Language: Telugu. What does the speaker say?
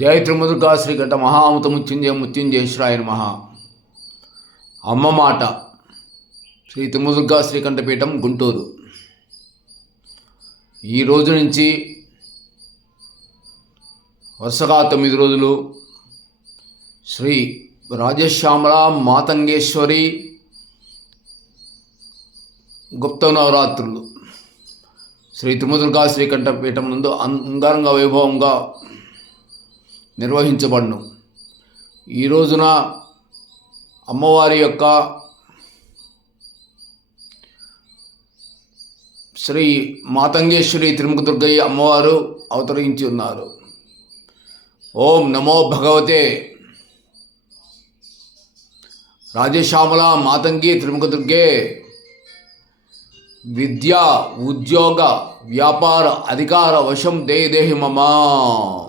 జయ త్రిముదుర్గా శ్రీకంఠ మహామత ముత్యుంజయ ముత్యుంజయేశ్వరాయ మహా అమ్మ మాట శ్రీ త్రిముదుర్గా శ్రీకంఠపీఠం గుంటూరు. ఈ రోజు నుంచి వరుసగా తొమ్మిది రోజులు శ్రీ రాజశ్యామల మాతంగేశ్వరి గుప్త నవరాత్రులు. శ్రీ త్రిముదుర్గా శ్రీకంఠపీఠం నందు అంగారంగ వైభవంగా నిర్వహించబడును. ఈ రోజున అమ్మవారి యొక్క శ్రీ మాతంగేశ్వరి త్రిముఖ దుర్గయ్య అమ్మవారు అవతరించి ఉన్నారు. ఓం నమో భగవతే. రాజశ్యామల మాతంగి త్రిముఖ దుర్గే విద్య ఉద్యోగ వ్యాపార అధికార వశం దేహి మమా.